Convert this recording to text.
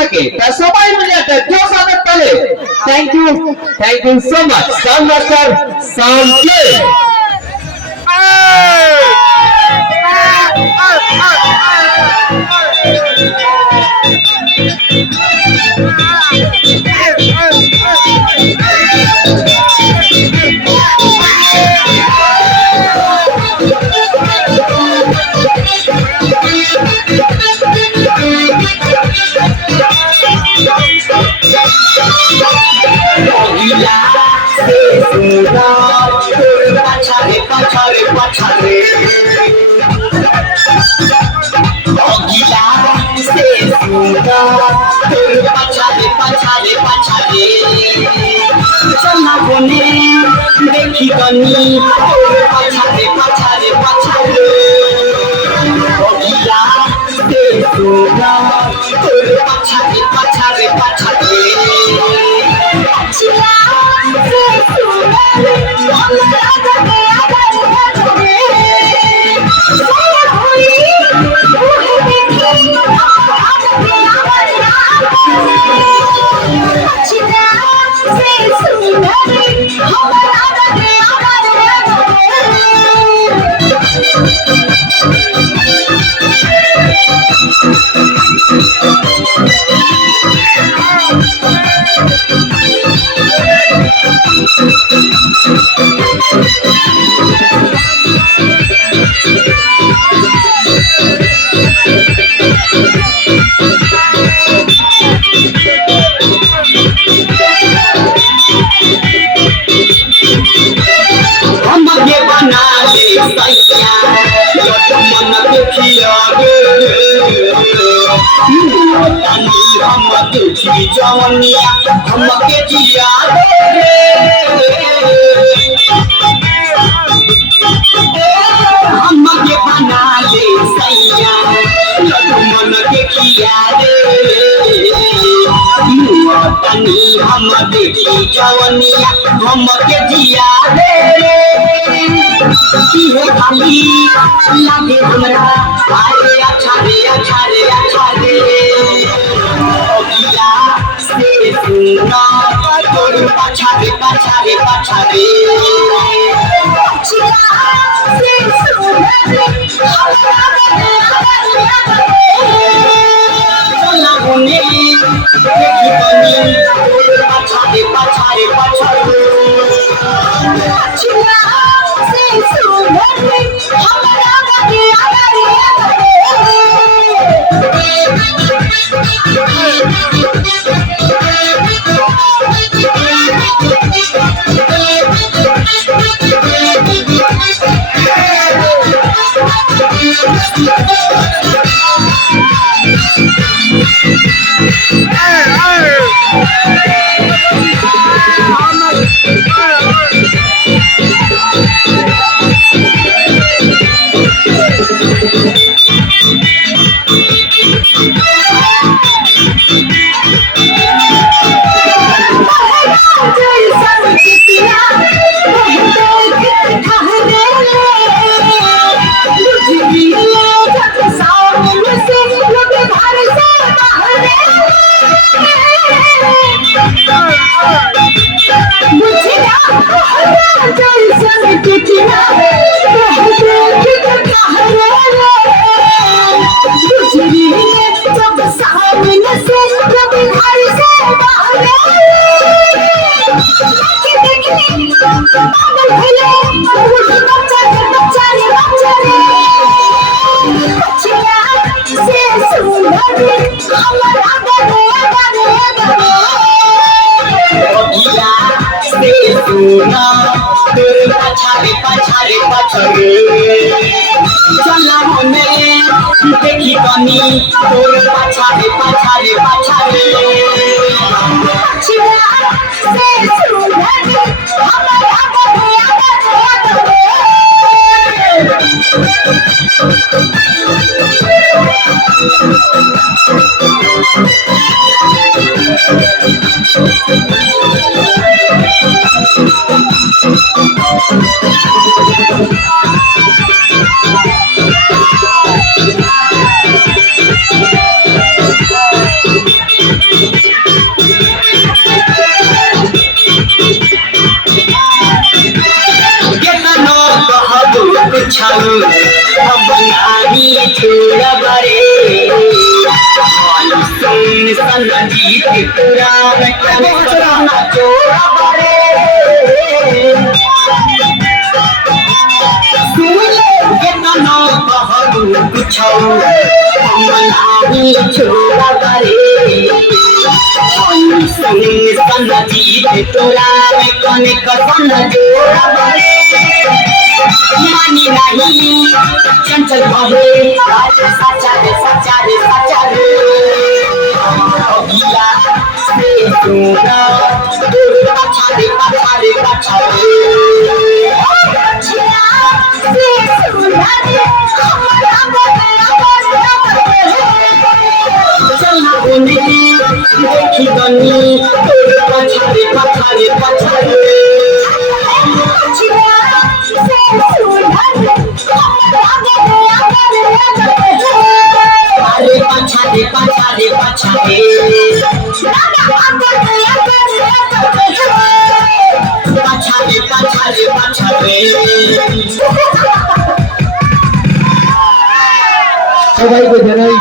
থাকে তা সবাই মিলে একটা জোশ আনার তালে thank you so much sound master sound play পাছারে পাছারে অগিলা সে সুন্দর তোর পাছারে পাছারে পাছারে সোনা বনে দেখি গনি তোর পাছারে পাছারে পাছারে অগিলা সে সুন্দর তোর পাছারে পাছারে পাছারে Chila, se sudale, Allah agade agade agade. Saya boli, uhe dekhi, agade agade agade. Chila, se sudale, Allah agade agade agade. हमके बना दे सैया मन देखिया गे तनी हम देखी जवनिया हमके जिया गे हमके बना दे सैया मन देखिया गे तनी हम देखी जवनिया हमके जिया गे खाली लागे हमरा अरे अच्छा रे अच्छा रे अच्छा रे ओगिला से सुना तोर पाछारे पाछारे पाछारे Chila, se sudale, Allah agade agade agade. सोना बने देखी बनी तोर पाछारे पाछारे पाछारे Chila, se sudale, Allah agade agade ओगिला से सुना तोर पाछारे पाछारे पाछारे चला हमें देखी कमी तोर पाछारे पाछारे पाछारे सना जीत पूरा ना जोड़ा बड़े ये ना बहू कुछ हमलाही छोड़ा बड़े सना जीत पूरा कने कसम जोड़ा बड़े मानी नहीं चंचल बहे सच्चा रे सच्चा रे सच्चा रे अगिला से सोना दूर पछा रे पछा रे पछा रे चलना बोली देखी गनी दूर पछा रे पछा रे पछा रे अरे पछाड़े पछाड़े पछाड़े पछाड़े पछाड़े पछाड़े সবাইকে জানাই